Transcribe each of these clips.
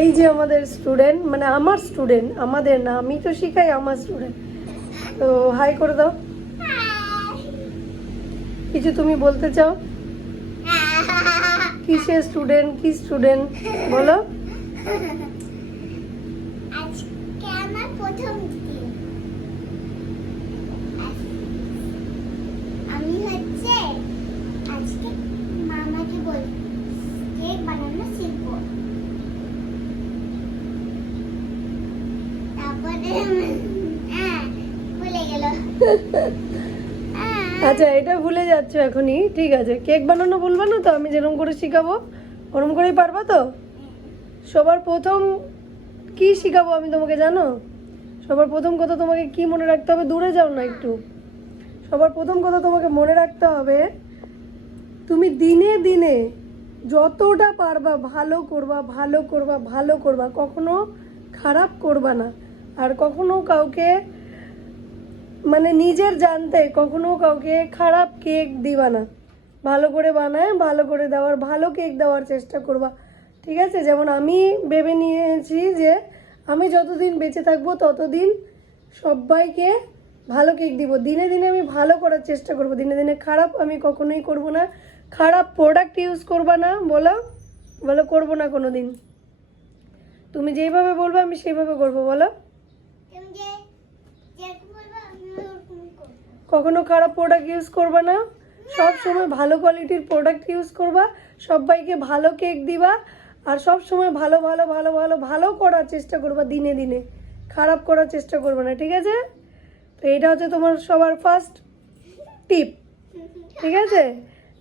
এই যে আমাদের স্টুডেন্ট মানে আমার স্টুডেন্ট আমাদের না, আমি তো শিখাই আমার স্টুডেন্ট তো হাই করে দাও। কিছু তুমি বলতে চাও? কিসের স্টুডেন্ট কি স্টুডেন্ট বলো আজকে আমার প্রথম দিন আমি হচ্ছে আজকে মামাকে বল কেক বানানো শিখব তারপরে হ্যাঁ ভুলে গেল আচ্ছা এটা ভুলে যাচ্ছ এখনই। ঠিক আছে, কেক বানানো বলবা না তো? আমি যেরকম করে শিখাবো ওরকম করেই পারবা তো? সবার প্রথম কি শিখাবো আমি তোমাকে জানো? সবার প্রথম কথা তোমাকে কি মনে রাখতে হবে? দূরে যাও না একটু। সবার প্রথম কথা তোমাকে মনে রাখতে হবে, তুমি দিনে দিনে যতটা পারবা ভালো করবা ভালো করবা ভালো করবা, কখনো খারাপ করবা না। আর কখনো কাউকে মানে নিজের জানতে, কখনো কাউকে খারাপ কেক দিবা না। ভালো করে বানায়, ভালো করে দেওয়ার, ভালো কেক দেওয়ার চেষ্টা করবা। ঠিক আছে? যেমন আমি ভেবে নিয়েছি যে, আমি যতদিন বেঁচে থাকব ততদিন সবাইকে ভালো কেক দিব। দিনে দিনে আমি ভালো করার চেষ্টা করব। দিনে দিনে খারাপ আমি কখনোই করব না। খারাপ প্রোডাক্ট ইউজ করবা না বলো বলো করব না কোনো দিন তুমি যেইভাবে বলবে আমি সেইভাবে করব, বলো তুমি যে যেরকম বলব আমি ওরকমই করব কখনো খারাপ প্রোডাক্ট ইউজ করবা না। সব সময় ভালো কোয়ালিটির প্রোডাক্ট ইউজ করবা। সবাইকে ভালো কেক দিবা। আর সব সময় ভালো ভালো ভালো ভালো ভালো করার চেষ্টা করবা দিনে দিনে। খারাপ করার চেষ্টা করবে না ঠিক আছে? তো এটা হচ্ছে তোমার সবার ফার্স্ট টিপ ঠিক আছে?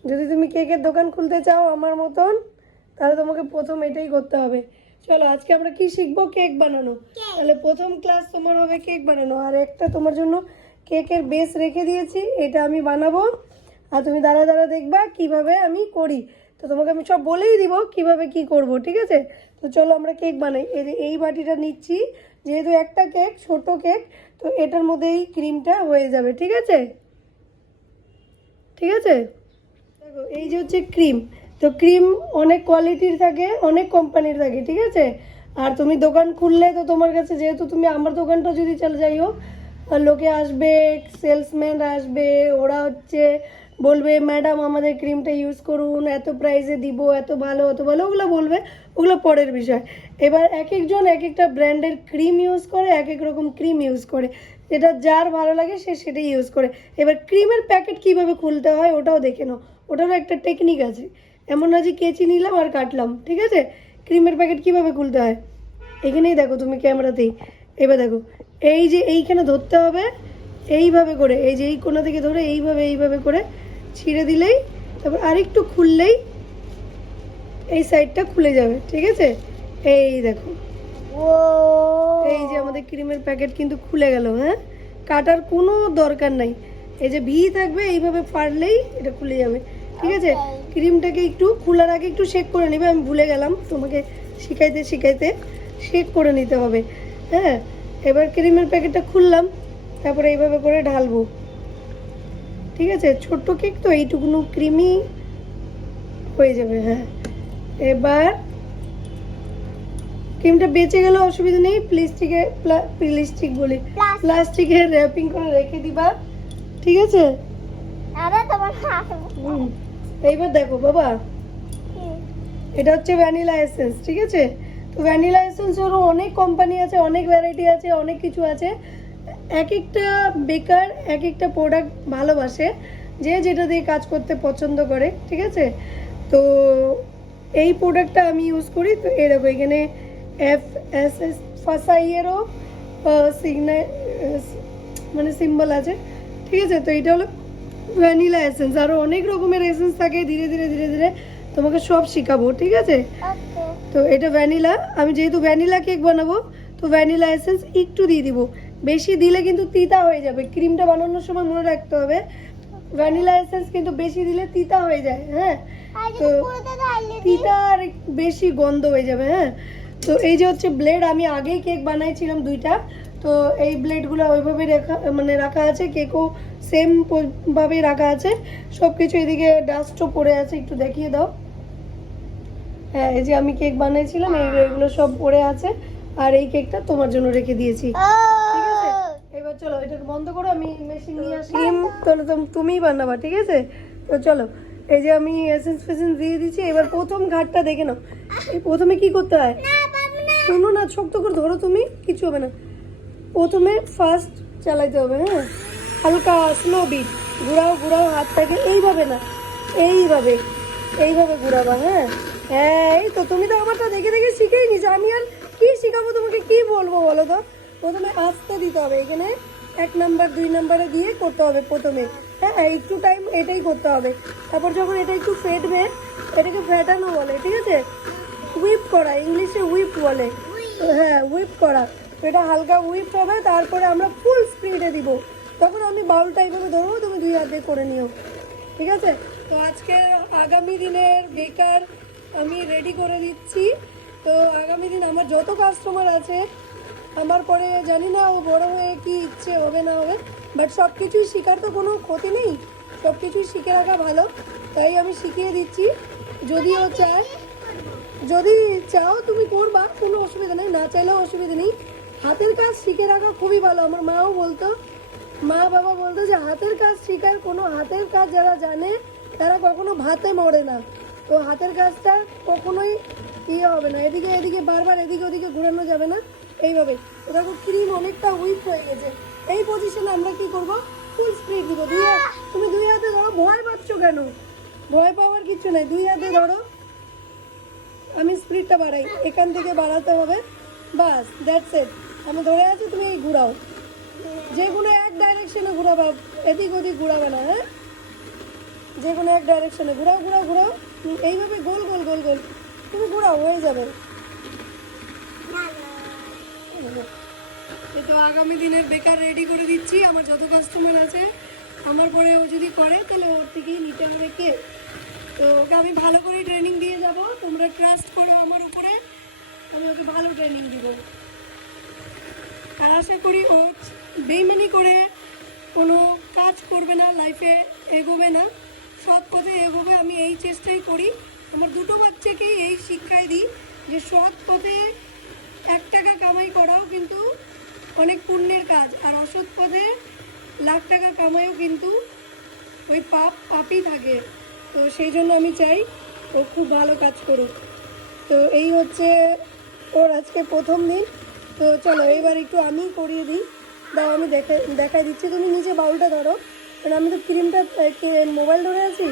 যদি তুমি কেকের দোকান খুলতে চাও আমার মতন তাহলে তোমাকে প্রথম এটাই করতে হবে। চলো আজকে আমরা কি শিখব? কেক বানানো। তাহলে প্রথম ক্লাস তোমার হবে কেক বানানো। আর একটা তোমার জন্য কেকের বেস রেখে দিয়েছি, এটা আমি বানাবো। আর তুমি দাঁড়া দাঁড়া দেখবা কীভাবে আমি করি। তো তোমাকে আমি সব বলেই দিব কীভাবে কি করব, ঠিক আছে? তো চলো আমরা কেক বানাই। এই যে এই বাটিটা নিচ্ছি, যেহেতু একটা কেক, ছোট কেক, তো এটার মধ্যে এই ক্রিমটা হয়ে যাবে, ঠিক আছে? ঠিক আছে? দেখো, এই যে হচ্ছে ক্রিম তো ক্রিম অনেক কোয়ালিটির থাকে, অনেক কোম্পানির থাকে, ঠিক আছে? আর তুমি দোকান খুললে তো তোমার কাছে, যেহেতু তুমি আমার দোকানটা যদি চলে যাই হোক লোকে আসবে সেলসম্যান আসবে, ওরা হচ্ছে বলবে ম্যাডাম আমাদের ক্রিমটা ইউজ করুন, এত প্রাইসে দিব, এত ভালো, অত ভালো। ওগুলো বলবে, ওগুলো পরের বিষয়। এবার এক একজন এক একটা ব্র্যান্ডের ক্রিম ইউজ করে, এক এক রকম ক্রিম ইউজ করে। যেটা যার ভালো লাগে, সে সেটাই ইউজ করে। এবার ক্রিমের প্যাকেট কীভাবে খুলতে হয়, ওটাও দেখে নাও। ওটারও একটা টেকনিক আছে। এমন না যে কেচি নিলাম আর কাটলাম, ঠিক আছে? ক্রিমের প্যাকেট কীভাবে খুলতে হয়? এখানেই দেখো তুমি ক্যামেরাতেই এবার দেখো এই যে এইখানে ধরতে হবে এইভাবে করে এই যে এই কোনা থেকে ধরে এইভাবে এইভাবে করে ছিঁড়ে দিলেই তারপর আরেকটু খুললেই এই সাইডটা খুলে যাবে ঠিক আছে? এই দেখো। ও এই যে আমাদের ক্রিমের প্যাকেট কিন্তু খুলে গেল হ্যাঁ? কাটার কোনো দরকার নাই। এই যে ভি থাকবে এইভাবে ফাড়লেই এটা খুলে যাবে ঠিক আছে? ক্রিমটাকে একটু খোলার আগে একটু শেক করে নেবে আমি ভুলে গেলাম তোমাকে শিখাইতে শিখাইতে শেক করে নিতে হবে হ্যাঁ? এবার ক্রিমের প্যাকেটটা খুললাম তারপরে এইভাবে করে ঢালবো। ঠিক আছে? ছোট্ট কেক তো এইটুকুনো ক্রিমই হয়ে যাবে হ্যাঁ। এবার ক্রিমটা বেঁচে গেলে অসুবিধা নেই প্লাস্টিকে প্লাস্টিক বলি. প্লাস্টিকে। র্যাপিং করে রেখে দিবা ঠিক আছে? এইবার দেখো বাবা। এটা হচ্ছে ভ্যানিলা এসেন্স ঠিক আছে? ভ্যানিলা এসেন্সেরও অনেক কোম্পানি আছে, অনেক ভ্যারাইটি আছে, অনেক কিছু আছে। এক একটা বেকার, এক একটা প্রোডাক্ট ভালোবাসে, যে যেটা দিয়ে কাজ করতে পছন্দ করে, ঠিক আছে? তো এই প্রোডাক্টটা আমি ইউজ করি। তো এই দেখো, এখানে এফ এস এস ফাসাইয়েরও সিগনা মানে সিম্বল আছে, ঠিক আছে? তো এটা হলো ভ্যানিলা এসেন্স আরও অনেক রকমের এসেন্স থাকে। ধীরে ধীরে ধীরে ধীরে তোমাকে সব শেখাবো, ঠিক আছে? ওকে তো এটা ভ্যানিলা আমি যেহেতু ভ্যানিলা কেক বানাবো তো ভ্যানিলা এসেন্স একটু দিয়ে দিব। বেশি দিলে কিন্তু তিতা হয়ে যাবে ক্রিমটা বানানোর সময় মনে রাখতে হবে। ভ্যানিলা এসেন্স কিন্তু বেশি দিলে তিতা হয়ে যায় হ্যাঁ? তো তিতা আর বেশি গন্ধ হয়ে যাবে হ্যাঁ? তো এই যে হচ্ছে ব্লেড আমি আগেই কেক বানাইছিলাম দুইটা। তো এই ব্লেডগুলো ওইভাবে রাখা মানে রাখা আছে কেকও সেম ভাবেই রাখা আছে। সব কিছু এদিকে ডাস্টও পড়ে আছে একটু দেখিয়ে দাও। এই যে আমি কেক বানিয়েছিলাম এই এগুলো সব পড়ে আছে আর এই কেকটা তোমার জন্য রেখে দিয়েছি। ঠিক আছে? এবার চলো এটাকে বন্ধ করো আমি মেশিন নিয়ে আসি। ক্রিম তাহলে তুমিই বানাবা ঠিক আছে? তো চলো এই যে আমি এসেন্স ফেসেন্স দিয়ে দিচ্ছি এবার প্রথম ঘাটটা দেখে নাও। এই প্রথমে কি করতে হয়? শোনো না শক্ত করে ধরো তুমি কিছু হবে না। প্রথমে ফার্স্ট চালাইতে হবে হ্যাঁ? হালকা স্লো বিট ঘুরাও ঘুরাও হাতটাকে এইভাবে না এইভাবে এইভাবে ঘুরাবা হ্যাঁ? হ্যাঁ এই তো, তুমি তো আমারটা দেখে দেখে শিখেই নিছো আমি আর কি শিখাবো তোমাকে, কি বলব বলো তো? প্রথমে আস্তে দিতে হবে এখানে। এক নাম্বার, দুই নাম্বারে দিয়ে করতে হবে প্রথমে। হ্যাঁ একটু টাইম এটাই করতে হবে। তারপর যখন এটা একটু ফেটবে, এটাকে ফেটানো বলে, ঠিক আছে? হুইপ করা, ইংলিশে হুইপ বলে। হ্যাঁ হুইপ করা। এটা হালকা হুইপ হবে, তারপরে আমরা ফুল স্পিডে দিব। তখন আমি বাউলটা এইভাবে ধরবো, তুমি দুই হাতে করে নিও। ঠিক আছে? তো আজকে আগামী দিনের বেকার আমি রেডি করে দিচ্ছি। তো আগামী দিন আমার যত কাস্টমার আছে, আমার পরে জানি না ও বড় হয়ে কি ইচ্ছে হবে না হবে বাট সব কিছুই শেখার তো কোনো ক্ষতি নেই। সব কিছুই শিখে রাখা ভালো। তাই আমি শিখিয়ে দিচ্ছি, যদি ও চায়, যদি চাও তুমি করবা, কোনো অসুবিধা নেই। না চাইলেও অসুবিধা নেই। হাতের কাজ শিখে রাখা খুবই ভালো। আমার মাও বলতো, মা বাবা বলতো যে হাতের কাজ শিখার কোনো হাতের কাজ যারা জানে, তারা কখনো ভাতে মরে না। তো হাতের কাজটা কখনোই ইয়ে হবে না। এদিকে এদিকে বারবার এদিকে, ওদিকে ঘোরানো যাবে না। এইভাবে। তো দেখো ক্রিম অনেকটা উইক হয়ে গেছে। এই পজিশনে আমরা কি করব? ফুল স্পিড দিব। দুই তুমি দুই হাতে ধরো, ভয় পাচ্ছ কেন? ভয় পাওয়ার কিছু নাই। দুই হাতে ধরো। আমি স্পিডটা বাড়াই। এখান থেকে বাড়াতে হবে। বাস দ্যাটস ইট আমি ধরে আছি, তুমি এই ঘুরাও। যে কোনো এক ডাইরেকশনে ঘুরাবা। এদিক ওদিক ঘুরাবে না হ্যাঁ? যে কোনো এক ডাইরেকশনে ঘুরাও ঘুরাও ঘুরাও, এইভাবে গোল গোল গোল গোল, তুমি ঘুরাও, হয়ে যাবে। তো আগামী দিনের বেকার রেডি করে দিচ্ছি, আমার যত কাস্টমার আছে, আমার পরে ও যদি করে, তাহলে ওর থেকেই নিতে হবে কে? তো ওকে আমি ভালো করে ট্রেনিং দিয়ে যাব, তোমরা ট্রাস্ট করো আমার উপরে, আমি ওকে ভালো ট্রেনিং দিব। আর আশা করি ও বেইমানি করে কোনো কাজ করবে না লাইফে এগোবে না। সৎ পথে এগোবে আমি এই চেষ্টাই করি। আমার দুটো বাচ্চাকেই এই শিক্ষাই দিই যে সৎ পথে এক টাকা কামাই করাও কিন্তু অনেক পুণ্যের কাজ, আর অসৎ পথে লাখ টাকা কামাইও কিন্তু ওই পাপ, পাপই থাকে। তো সেই জন্য আমি চাই ও খুব ভালো কাজ করুক। তো এই হচ্ছে ওর আজকে প্রথম দিন। তো চলো, এবার একটু আমি করিয়ে দিই। দাও, আমি দেখে দেখাই দিচ্ছি। তুমি নিচে বাউলটা ধরো। কারণ আমি তো ক্রিমটা মোবাইল ধরে আছি?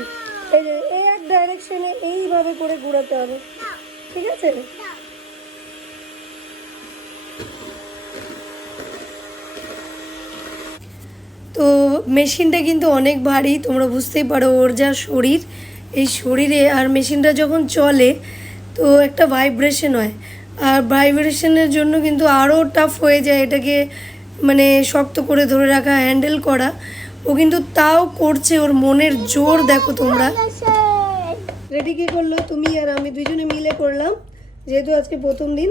এই যে, এই এক ডাইরেকশনে এইভাবে করে ঘোরাতে হবে। ঠিক আছে? তো মেশিনটা কিন্তু অনেক ভারী, তোমরা বুঝতেই পারো ওর যা শরীর। এই শরীরে আর মেশিনটা যখন চলে, তো একটা ভাইব্রেশন হয়। আর ভাইব্রেশনের জন্য কিন্তু আরও টাফ হয়ে যায় এটাকে মানে শক্ত করে ধরে রাখা হ্যান্ডেল করা। ও কিন্তু তাও করছে, ওর মনের জোর দেখো তোমরা। রেডি কি করল? তুমি আর আমি দুজনে মিলে করলাম, যেহেতু আজকে প্রথম দিন,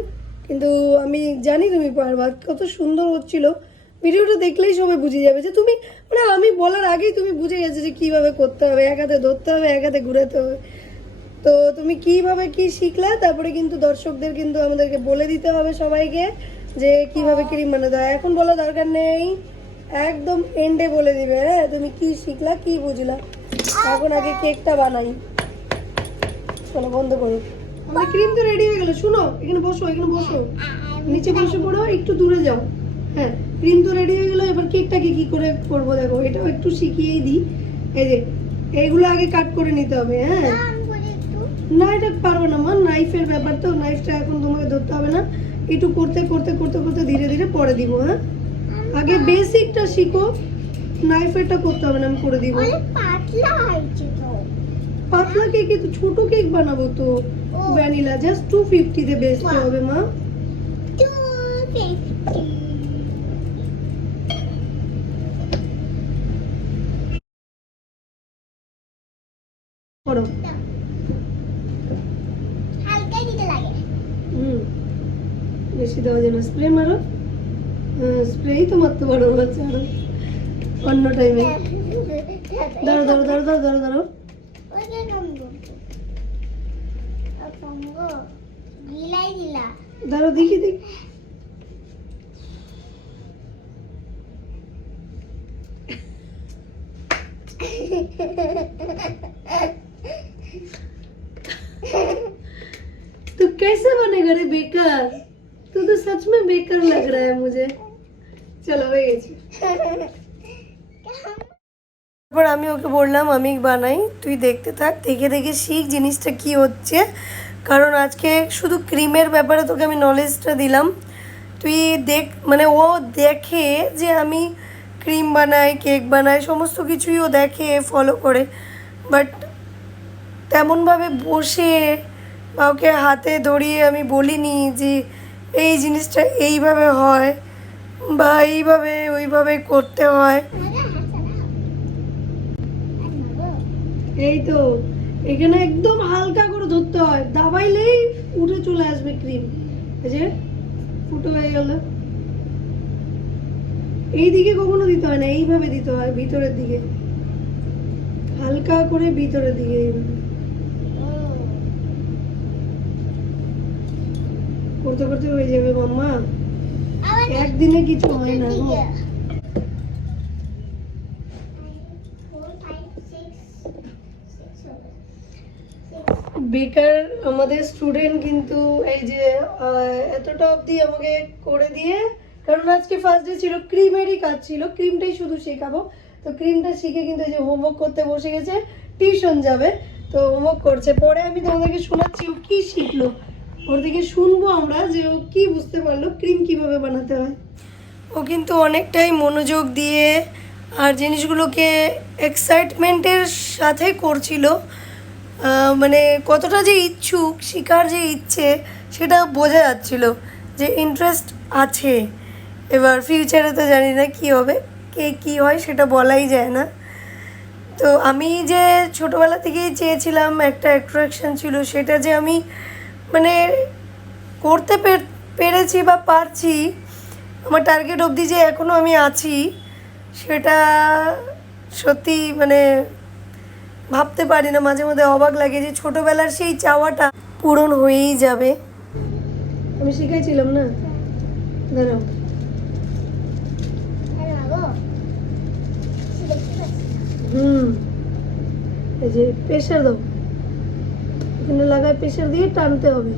কিন্তু আমি জানি তুমি পারবা, কত সুন্দর হচ্ছিল। ভিডিওটা দেখলেই সবাই বুঝে যাবে যে তুমি মানে আমি বলার আগেই তুমি বুঝে গেছো যে কীভাবে করতে হবে, এক হাতে ধরতে হবে, এক হাতে ঘুরাতে হবে। তো তুমি কীভাবে কি শিখলা, তারপরে কিন্তু দর্শকদের কিন্তু আমাদেরকে বলে দিতে হবে সবাইকে যে কীভাবে ক্রিম বানাতে হয় এখন বলা দরকার নেই। একদম এন্ডে বলে দিবে হ্যাঁ? তুমি কি শিখলা, কি বুঝলা? এখন আগে কেকটা বানাই। চলো বন্ধ করো। আমাদের ক্রিম তো রেডি হয়ে গেল, শুনো, এখানে বসো এখানে বসো। নিচে বসে পড়ো, একটু দূরে যাও। হ্যাঁ ক্রিম তো রেডি হয়ে গেল, এবার কেকটাকে কি করে করব দেখো, এটাও একটু শিখিয়েই দিই। এই যে, এইগুলো আগে কাট করে নিতে হবে হ্যাঁ? না, এটা পারব না, মা নাইফের ব্যাপার তো নাইফটা এখন তোমাকে ধরতে হবে না। একটু করতে করতে করতে করতে ধীরে ধীরে পরে দিব হ্যাঁ? আগে বেসিকটা শিখো নাইফেরটা করতে হবে না আমি করে দিব। পাতলা হয়েছে তো। পাতলা কেক তো ছোট কেক বানাবো তো ভ্যানিলা জাস্ট টু ফিফটিতে বেচতে। হবে মা। করো। হালকা দিতে লাগে। হুম। বেশি দেওয়া যায় না। স্প্রে মারো। স্প্রেই তো মারতে পারো বাচ্চা আরো অন্য টাইমে দাঁড়ো দাঁড়ো দাঁড়ো দাঁড়ো দাঁড়ো দাঁড়ো ওকে কম করতে সঙ্গ গিলাই দিলা ধরো দেখি দেখি तो कैसे बनेगा रे बेकार तू तो सच में बेकार लग रहा है मुझे তারপর আমি ওকে বললাম, আমি বানাই, তুই দেখতে থাক, দেখে দেখে শিখ জিনিসটা কি হচ্ছে। কারণ আজকে শুধু ক্রিমের ব্যাপারে তোকে আমি নলেজটা দিলাম। তুই দেখ মানে ও দেখে যে আমি ক্রিম বানাই, কেক বানাই, সমস্ত কিছুই ও দেখে ফলো করে। বাট তেমনভাবে বসে বা ওকে হাতে ধরিয়ে আমি বলিনি যে এই জিনিসটা এইভাবে হয়। বা এইভাবে, ওইভাবে করতে হয়। এই তো, এখানে একদম হালকা করে ধরতে হয়। দাবাইলেই উঠে চলে আসবে ক্রিম। যে, ফুটো হয়ে গেল। এই দিকে কখনো দিতে হয় না, এইভাবে দিতে হয়, ভিতরের দিকে। হালকা করে ভিতরের দিকে এইভাবে। করতে করতে হয়ে যাবে মাম্মা। একদিনে কিছু হয় না গো। বেকার আমাদের স্টুডেন্ট কিন্তু এই যে এতটা অবধি আমাকে করে দিয়ে, কারণ আজকে ফার্স্ট ডে ছিল ক্রিমেরই কাজ ছিল ক্রিমটাই শুধু শেখাবো। তো ক্রিমটা শিখে কিন্তু এই যে হোমওয়ার্ক করতে বসে গেছে টিউশন যাবে, তো হোমওয়ার্ক করছে। পরে আমি তোমাদেরকে শোনাচ্ছি ও কি শিখলো। ওর দিকে শুনব আমরা যে ও কি বুঝতে পারল ক্রিম কীভাবে বানাতে হয়। ও কিন্তু অনেকটাই মনোযোগ দিয়ে আর জিনিসগুলোকে এক্সাইটমেন্টের সাথে করছিল। মানে কতটা যে ইচ্ছুক, শিকার যে ইচ্ছে, সেটা বোঝা যাচ্ছিল যে ইন্টারেস্ট আছে। এবার ফিউচারে তো জানি না কি হবে, কে কি হয় সেটা বলাই যায় না। তো আমি যে ছোটোবেলা থেকেই চেয়েছিলাম একটা অ্যাট্রাকশন ছিল, সেটা যে আমি মানে করতে পেরেছি বা পারছি, আমার টার্গেট অবধি যে এখনও আমি আছি, সেটা সত্যি মানে ভাবতে পারি না। মাঝে মধ্যে অবাক লাগে যে ছোটবেলার সেই চাওয়াটা পূরণ হয়েই যাবে। আমি শিখেছিলাম না? দাঁড়াও। হুম। এই যে প্রেশার দাও। এখানে লাগায় প্রেশার দিয়ে টানতে হবে।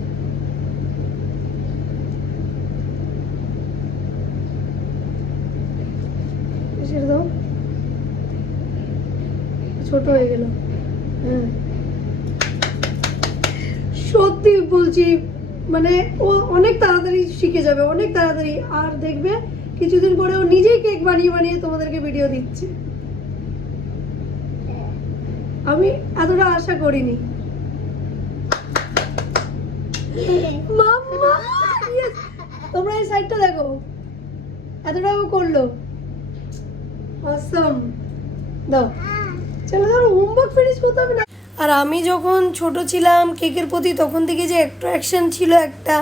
প্রেশার দাও। ছোট হয়ে গেল। হ্যাঁ। সত্যি বলছি মানে ও অনেক তাড়াতাড়ি শিখে যাবে, অনেক তাড়াতাড়ি। আর দেখবে, কিছুদিন পরে ও নিজেই কেক বানিয়ে বানিয়ে তোমাদেরকে ভিডিও দিচ্ছে। আমি এতটা আশা করিনি। মাম্মা তোমরা এই সাইডটা দেখো। এতটা ও করল। অসম দাও। চলো ধরো হোমওয়ার্ক ফিনিশ করতে হবে না। আর আমি যখন ছোট ছিলাম কেকের প্রতি তখন থেকে যে অ্যাট্রাকশন ছিল একটা,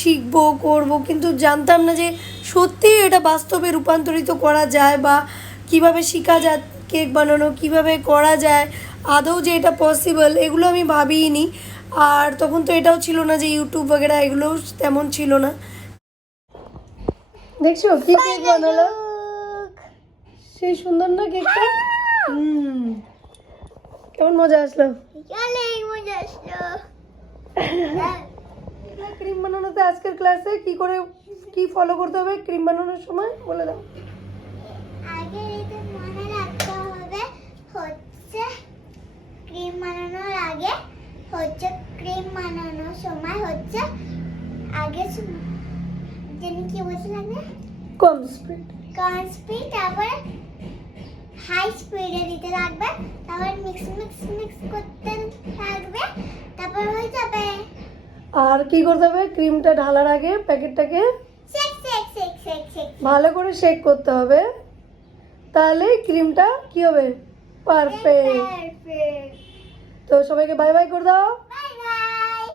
শিখব, করব, কিন্তু জানতাম না যে সত্যি এটা বাস্তবে রূপান্তরিত করা যায় বা কীভাবে শেখা যায় কেক বানানো, কীভাবে করা যায়, আদৌ যে এটা পসিবল এগুলো আমি ভাবিনি আর তখন তো এটাও ছিল না যে ইউটিউব বগেরা এগুলোও তেমন ছিল না। দেখছ কি কেক বানালো? সেই সুন্দর না কেকটা? হুম। কেমন মজা আসলো? মজা আসলো। ক্রিম বানানোতে আজকের ক্লাসে কি করে কি ফলো করতে হবে ক্রিম বানানোর সময়? বলে দাও। আগে এটা মনে রাখতে হবে হচ্ছে ক্রিম বানানোর আগে হচ্ছে ক্রিম বানানোর সময় হচ্ছে আগে জানি কি বলতে লাগবে কম স্পিড কম স্পিড তারপরে হাই স্পিডে দিতে লাগবে তারপর মিক্স মিক্স মিক্স করতে থাকবে তারপর হয়ে যাবে। আর কি করতে হবে? ক্রিমটা ঢালার আগে প্যাকেটটাকে shake shake shake shake shake ভালো করে শেক করতে হবে। তাহলে ক্রিমটা কি হবে? পারফেক্ট পারফেক্ট তো সবাইকে বাই বাই করে দাও।